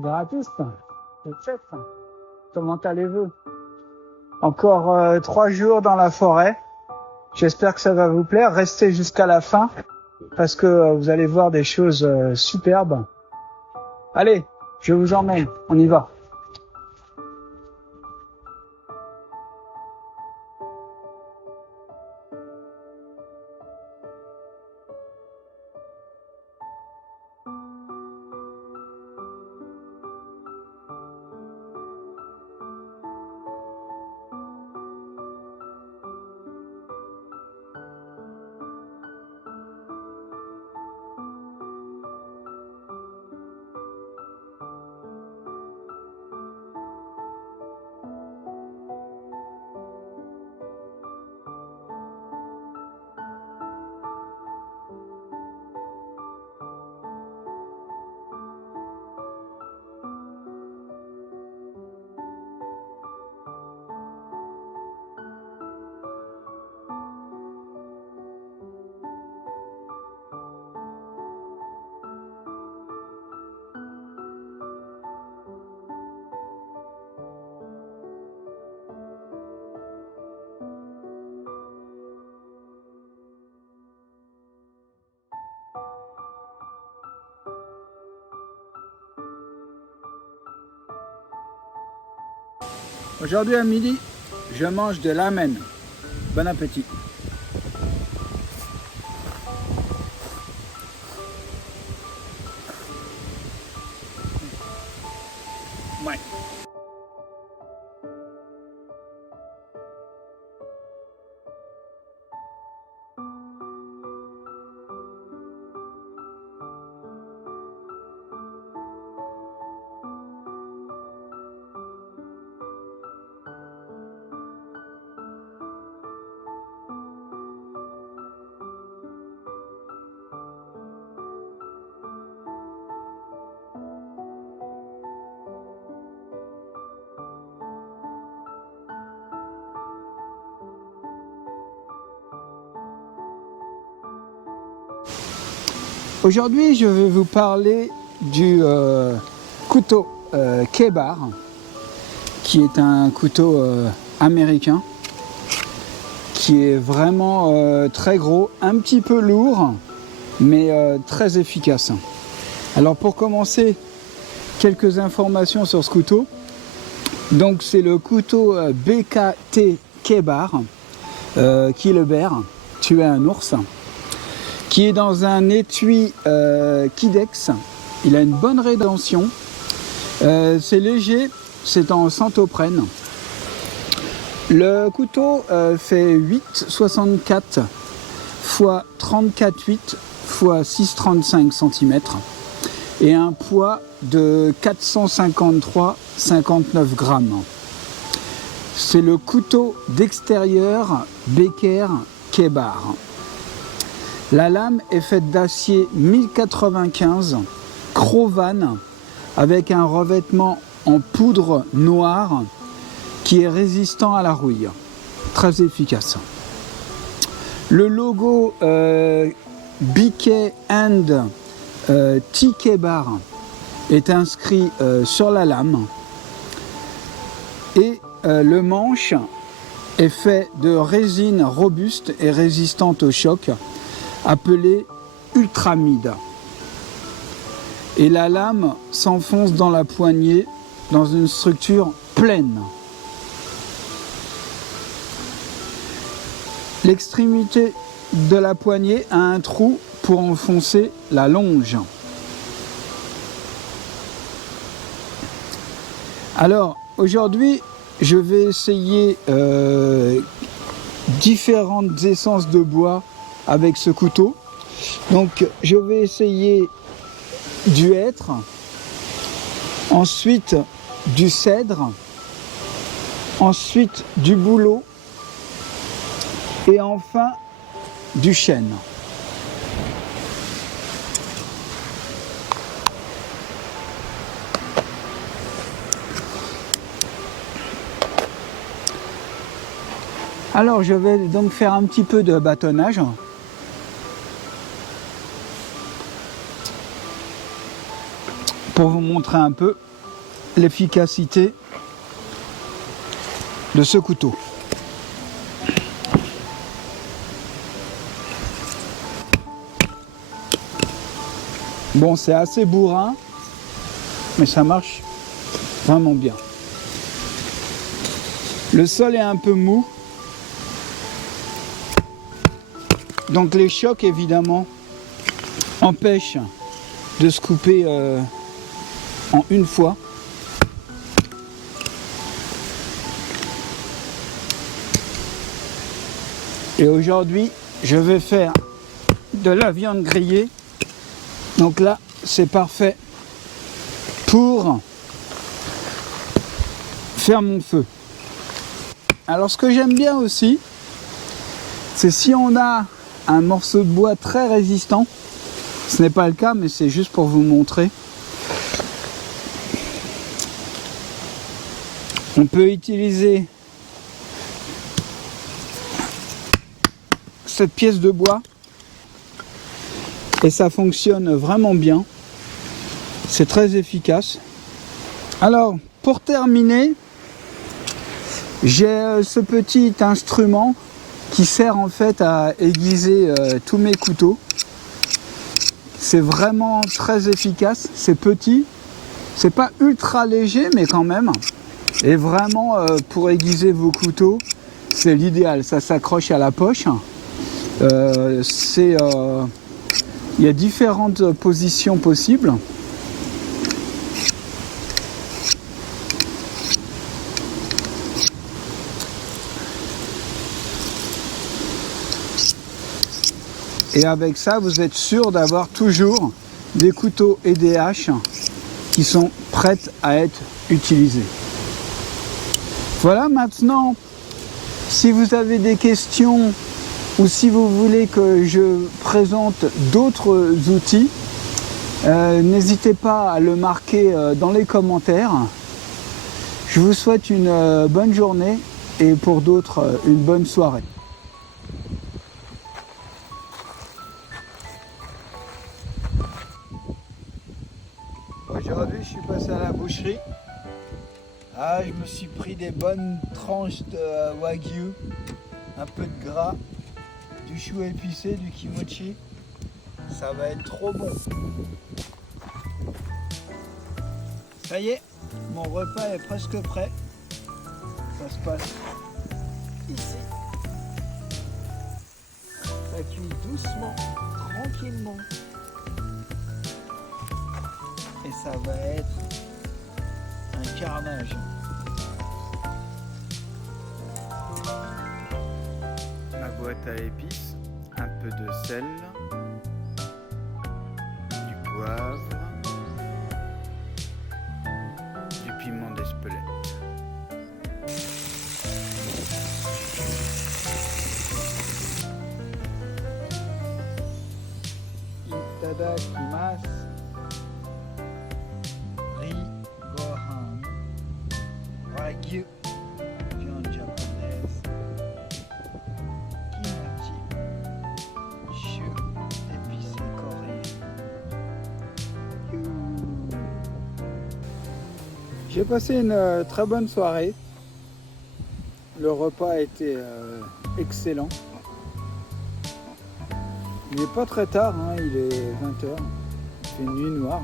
Gratis, c'est chef. Comment allez-vous? Encore 3 jours dans la forêt. J'espère que ça va vous plaire. Restez jusqu'à la fin parce que vous allez voir des choses superbes. Allez, je vous emmène. On y va. Aujourd'hui à midi, je mange de l'amen. Bon appétit. Ouais. Aujourd'hui, je vais vous parler du couteau Ka-Bar, qui est un couteau américain, qui est vraiment très gros, un petit peu lourd, mais très efficace. Alors pour commencer, quelques informations sur ce couteau. Donc c'est le couteau BKT Ka-Bar, Kill a Bear, tuer un ours, qui est dans un étui Kydex. Il a une bonne rétention. C'est léger, c'est en centoprène. Le couteau fait 8,64 x 34,8 x 6,35 cm et un poids de 453,59 grammes. C'est le couteau d'extérieur Becker Ka-Bar. La lame est faite d'acier 1095 Crowvan avec un revêtement en poudre noire qui est résistant à la rouille. Très efficace. Le logo BK and Ka-Bar est inscrit sur la lame et le manche est fait de résine robuste et résistante au choc, appelée ultramide. Et la lame s'enfonce dans la poignée dans une structure pleine. L'extrémité de la poignée a un trou pour enfoncer la longe. Alors aujourd'hui, je vais essayer différentes essences de bois avec ce couteau. Donc je vais essayer du hêtre, ensuite du cèdre, ensuite du bouleau et enfin du chêne. Alors je vais donc faire un petit peu de bâtonnage. pour vous montrer un peu l'efficacité de ce couteau. Bon, c'est assez bourrin, mais ça marche vraiment bien. Le sol est un peu mou, donc les chocs évidemment empêchent de se couper en une fois. Et aujourd'hui, je vais faire de la viande grillée. Donc là, c'est parfait pour faire mon feu. Alors ce que j'aime bien aussi, c'est si on a un morceau de bois très résistant, ce n'est pas le cas, mais c'est juste pour vous montrer. On peut utiliser cette pièce de bois et ça fonctionne vraiment bien. C'est très efficace. Alors, pour terminer, j'ai ce petit instrument qui sert en fait à aiguiser tous mes couteaux. C'est vraiment très efficace. C'est petit. C'est pas ultra léger, mais quand même. Et vraiment, pour aiguiser vos couteaux, c'est l'idéal. Ça s'accroche à la poche. Il y a différentes positions possibles. Et avec ça, vous êtes sûr d'avoir toujours des couteaux et des haches qui sont prêtes à être utilisées. Voilà, maintenant, si vous avez des questions ou si vous voulez que je présente d'autres outils, n'hésitez pas à le marquer dans les commentaires. Je vous souhaite une bonne journée et pour d'autres, une bonne soirée. Aujourd'hui, je suis passé à la boucherie. Ah, je me suis pris des bonnes tranches de wagyu, un peu de gras, du chou épicé, du kimochi. Ça va être trop bon. Ça y est, mon repas est presque prêt. Ça se passe ici. Ça cuit doucement, tranquillement. Et ça va être un carnage. Ma boîte à épices, un peu de sel, du poivre, du piment d'Espelette. Itadakimasu. Riz, gohan, wagyu, viande japonaise, kimochi, chou épicé coréen. J'ai passé une très bonne soirée. Le repas a été excellent. Il n'est pas très tard, hein, il est 20h. Il fait une nuit noire.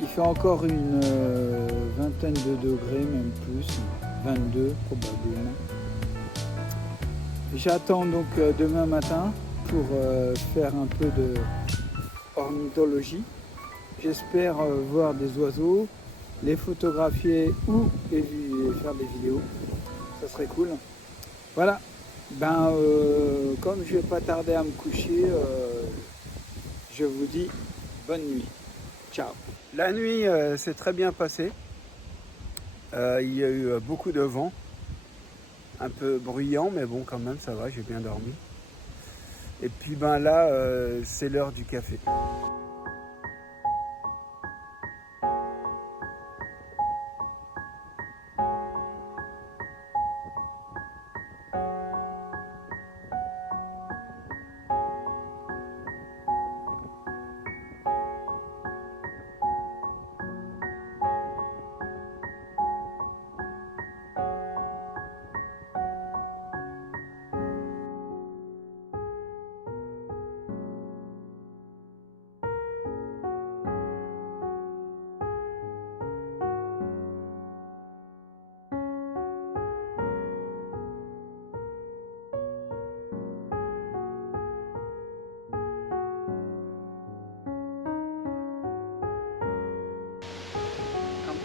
Il fait encore une vingtaine de degrés, même plus, 22 probablement. J'attends donc demain matin pour faire un peu de ornithologie. J'espère voir des oiseaux, les photographier ou faire des vidéos. Ça serait cool. Voilà. Comme je vais pas tarder à me coucher, je vous dis bonne nuit. Ciao. La nuit s'est très bien passée. Il y a eu beaucoup de vent, un peu bruyant, mais bon quand même ça va, j'ai bien dormi. Et puis là, c'est l'heure du café.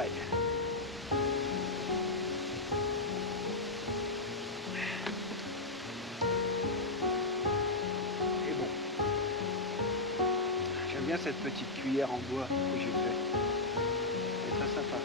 paille. Et bon, j'aime bien cette petite cuillère en bois que j'ai fait. C'est très sympa.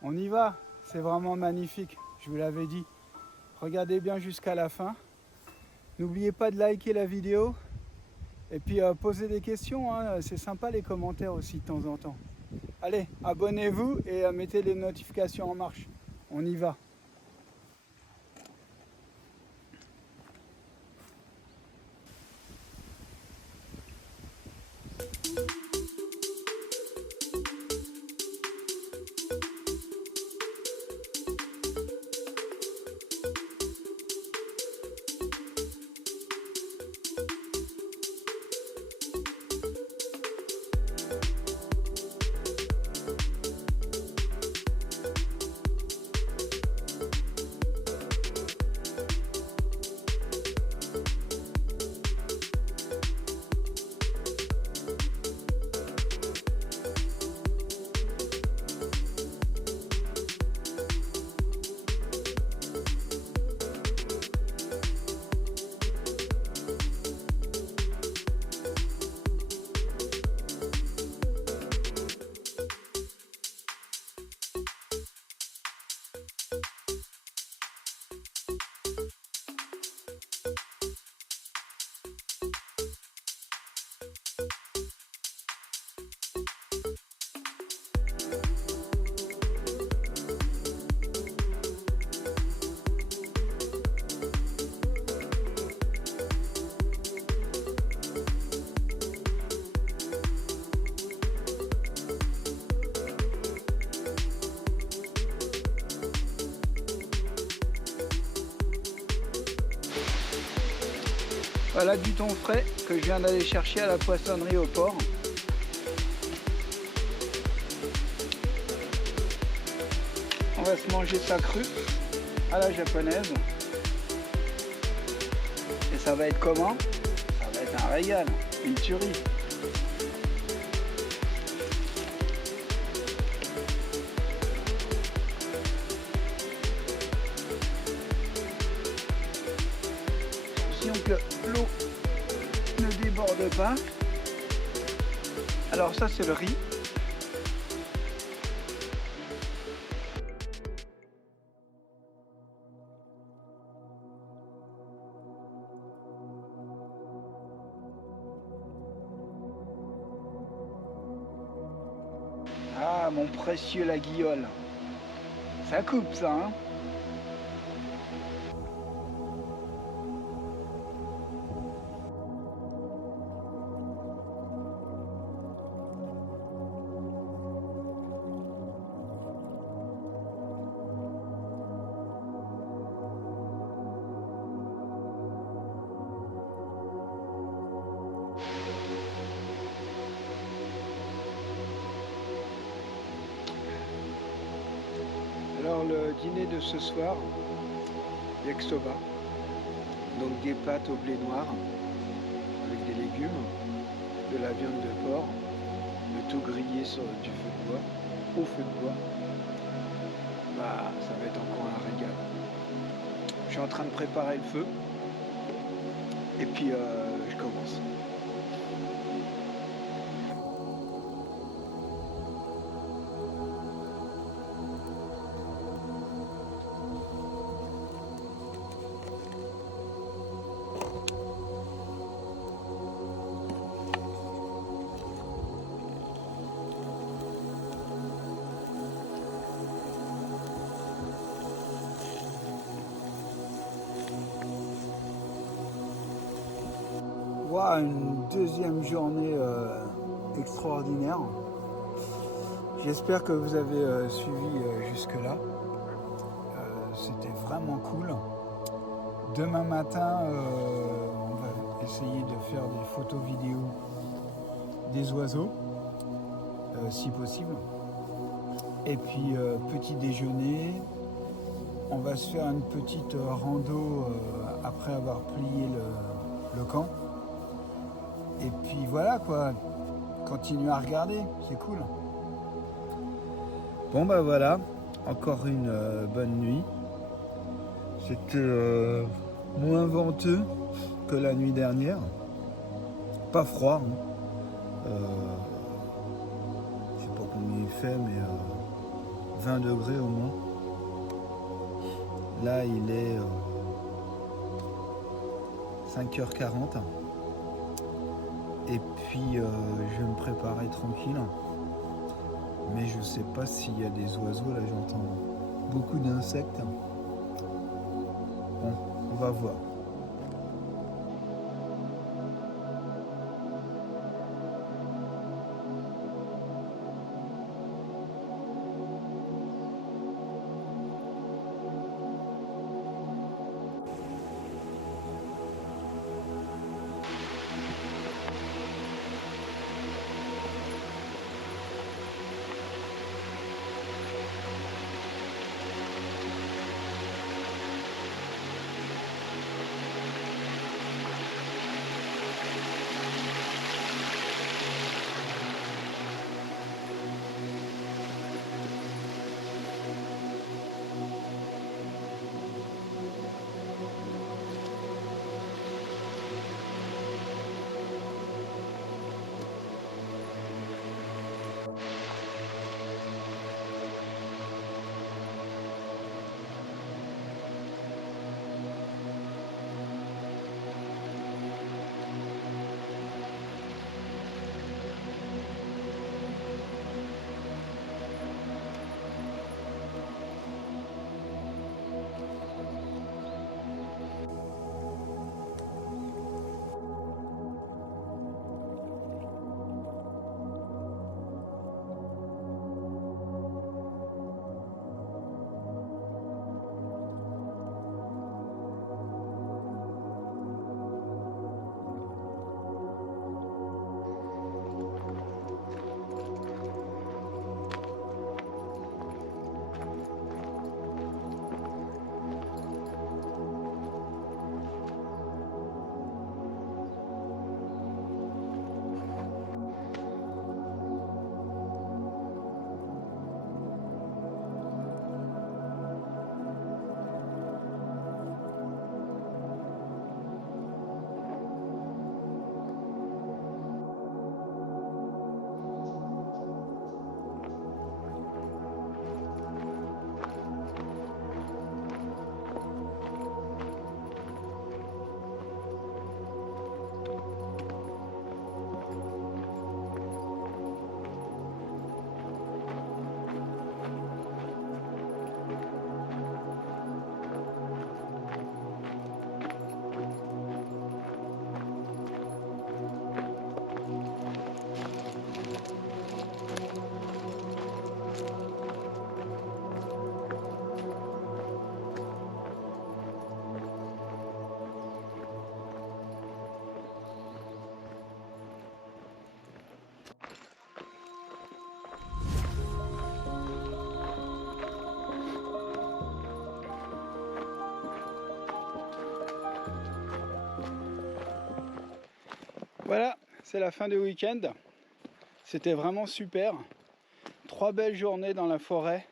On y va, c'est vraiment magnifique, je vous l'avais dit. Regardez bien jusqu'à la fin. N'oubliez pas de liker la vidéo. Et puis posez des questions, hein. C'est sympa les commentaires aussi de temps en temps. Allez, abonnez-vous et mettez les notifications en marche. On y va. Voilà du thon frais que je viens d'aller chercher à la poissonnerie au port. On va se manger ça cru à la japonaise. Et ça va être comment? Ça va être un régal, une tuerie. Attention que l'eau ne déborde pas. Alors ça c'est le riz. Ah mon précieux la guiole. Ça coupe ça hein. Alors le dîner de ce soir, yakisoba, donc des pâtes au blé noir avec des légumes, de la viande de porc, le tout grillé sur du feu de bois, au feu de bois. Bah ça va être encore un régal. Je suis en train de préparer le feu et puis je commence. Voilà une deuxième journée extraordinaire. J'espère que vous avez suivi jusque-là. C'était vraiment cool. Demain matin, on va essayer de faire des photos vidéo des oiseaux, si possible. Et puis petit déjeuner, on va se faire une petite rando après avoir plié le camp. Et puis voilà quoi, continuer à regarder, c'est cool. Bon bah voilà, encore une bonne nuit. C'était moins venteux que la nuit dernière. Pas froid. Hein. Je sais pas combien il fait, mais 20 degrés au moins. Là, il est 5h40. Et puis, je vais me préparer tranquille. Mais je sais pas s'il y a des oiseaux. Là, j'entends beaucoup d'insectes. Bon, on va voir. Voilà, c'est la fin du week-end. C'était vraiment super. 3 belles journées dans la forêt,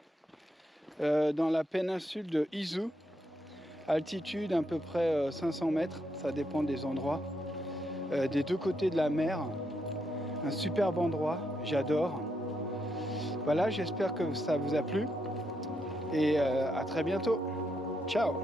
dans la péninsule de Izu. Altitude à peu près 500 mètres, ça dépend des endroits. Des deux côtés de la mer. Un superbe endroit, j'adore. Voilà, j'espère que ça vous a plu. Et à très bientôt. Ciao!